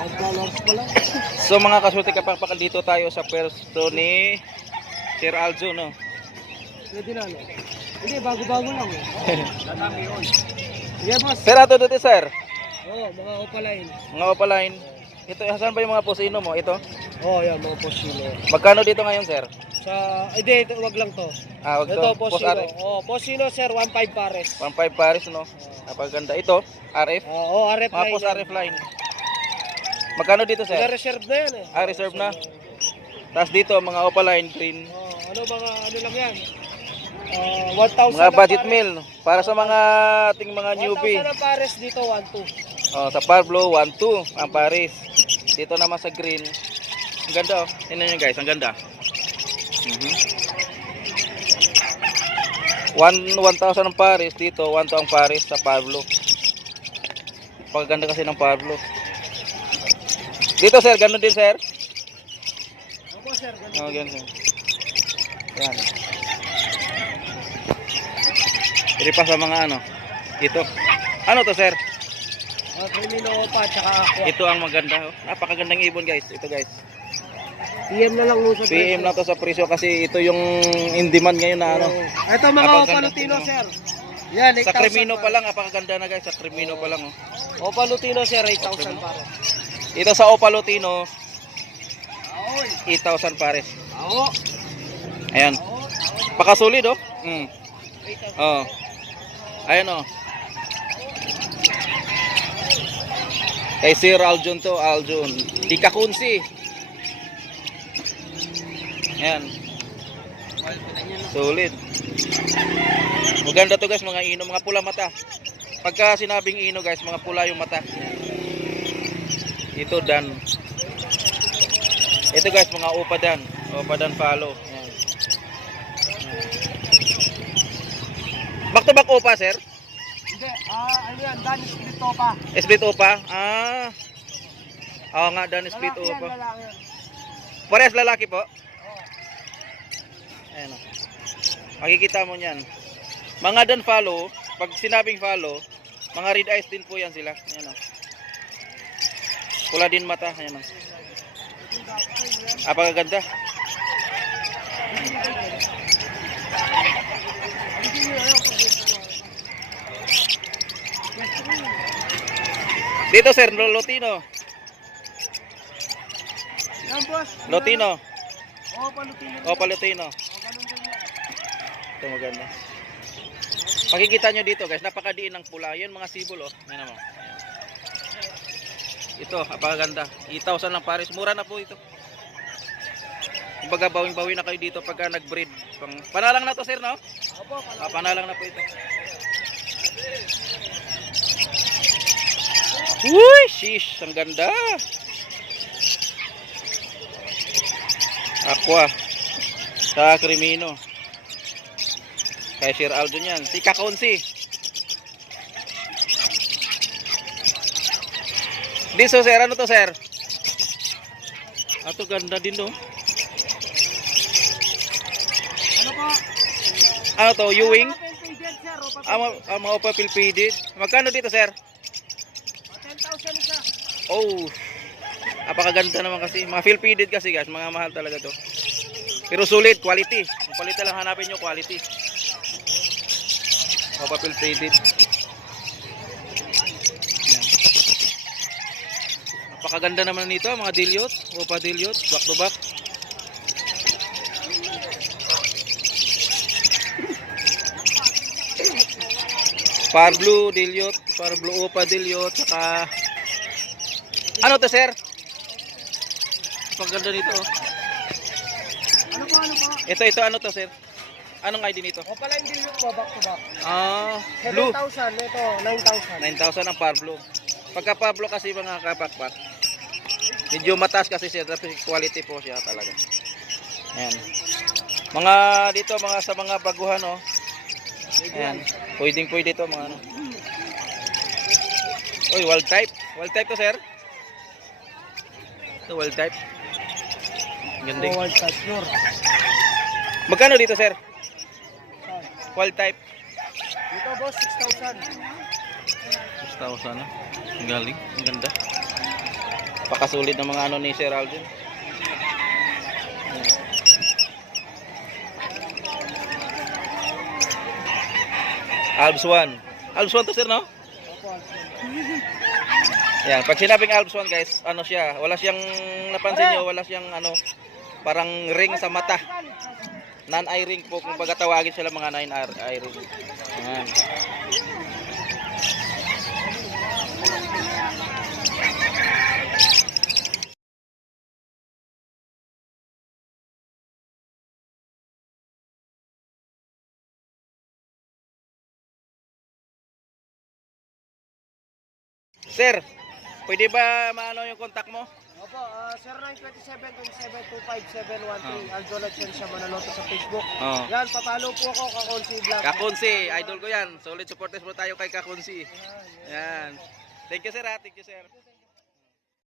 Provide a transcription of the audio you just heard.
$5 pala. So mga kasulti, kapag dito tayo sa pwesto ni Sir Aljo, no? Pwede na, no? Hindi, bago-bago lang, eh. Dadami yun. Yeah, boss. Sir, ato dito, sir. Oo, mga opaline. Mga opaline. Ito, saan ba yung mga pusino mo? Ito? Oo, yan, mga posino. Magkano dito ngayon, sir? Hindi, wag lang to. Ah, wag to. Ito, Post posino. RF. Oo, posino, sir, 1.5 pares. 1.5 pares, no? Napaganda. Ito, RF. Oo, RF Mga line. post RF line. Magkano dito, sir? Reserve na yan, eh. Ah, reserve na. Tapos dito, mga opaline green. Ano lang yan? 1,000 Mga na budget pares. meal. Para sa mga ating mga newbie. 1,000 na pares dito, 1,2. Oh, sa Pablo, 1.2 ang pares. Dito naman sa green. Ang ganda, oh. Tingnan nyo, guys, ang ganda. 1,000 ang pares dito, 1.2 ang pares sa Pablo. Paganda kasi ng Pablo. Dito, sir, ganun din, sir. Opo, sir. Oh, ganun. Yan. Iri pa sa mga ano. Ito. Ano to, sir? Crimino pa, tsaka aqua. Ito ang maganda, oh. Napakagandang ibon, guys. Ito, guys. PM na lang mo sa PM na to sa presyo kasi ito yung in demand ngayon na ano. Ito mga Napakaganda Opalutino, tingnan mo. sir. Yan, 8,000 Sa Crimino pa lang, napakaganda na, guys. Sa Crimino pa lang, oh. Opalutino, sir, 8,000 pares. Ito sa Opalutino, 8,000 pares. Oo. Ayan. Pakasolid, oh. Oh. Ayan, oh. Kay Sir Aljon to, Aljon. Ikakunsi. Ayan. Solid. Maganda to, guys, mga ino, mga pula mata. Pagka sinabing ino, guys, mga pula yung mata. Ito dan. Ito, guys, mga upadan. Upadan follow. Ayan. Back to back upa, sir? Hindi, ano yan, Dan Split Opa. Split upa? Ah. Oo nga, dan split Lalaki yan, upa. lalaki yan. Parehas lalaki po? Ayan, oh. Makikita mo niyan. Mga dan follow, pag sinabing follow, mga red eyes din po yan sila. Ayan, oh. Pula din mata. Ayan, oh. Apakaganda. Dito, sir, Lotino. Yan, boss. Lotino. Opalutino. Opalutino. Ito maganda. Makikita nyo dito, guys, napakadiin ng pula. Yan mga sibol, oh. Yan naman. Ito, napakaganda. 8,000 lang pares. Mura na po ito. Kumbaga, bawing-bawi na kayo dito pagka nag-breed. Panalang na to, sir, no? Opo, Panalang na po ito. Uy, shish, ang ganda. Aqua sa Crimino. Kay Sir Aljon yan. Si Kakonsi. Diso, sir, ano to, sir? Ato ganda din, no? Ano po? Ano to, Ewing? Sir, Mga upa pilpidid. Magkano dito, sir? 10,000 isa. Oh, napakaganda naman kasi. Mga pilpidid kasi, guys, mga mahal talaga to. Pero sulit, quality. Kung quality lang hanapin nyo, quality. Upa pilpidid. Napakaganda naman nito, mga dilyot, upa dilyot, back to back. Par blue dilyot, par blue upa dilyot, saka ano to, sir? Napakaganda nito, oh. Ano po? Ito ano to, sir? Anong ID nito? Opaline din yun po, back to back. Ah, blue. 7,000, ito, 9,000. 9,000 ang par blue. Pagka Pablo kasi mga kapakpak, medyo mataas kasi siya, tapi quality po siya talaga. Ayan. Mga dito, mga sa mga baguhan, oh. Ayan. Pwede ito, mga ano. Uy, wild type. Wild type to, sir. Ito, wild type. Ganda. Wild type, pure. Magkano dito, sir? Wild type. Dito, boss, 6,000. 6,000 na. Ang galing. Ang ganda. Napakasulit ng mga ano ni Sir Alvin. Alps 1. Alps 1 to sir, no? Opo, Yan, pag sinabing Alps 1 guys, ano siya, wala siyang napansin nyo, wala siyang ano, parang ring sa mata. Non-eye ring po kung pagkatawagin sila mga non-eye ring. Yan. Sir, pwede ba maano yung contact mo? Opo, 0927-2725-713. Aljo Lachensya Manaloto sa Facebook. Oo. Yan, papalo po ako, Kakonsi Vlog. Kakunsi, idol ko yan. Solid supporters po tayo kay Kakunsi. Yan. Thank you sir ha, thank you sir.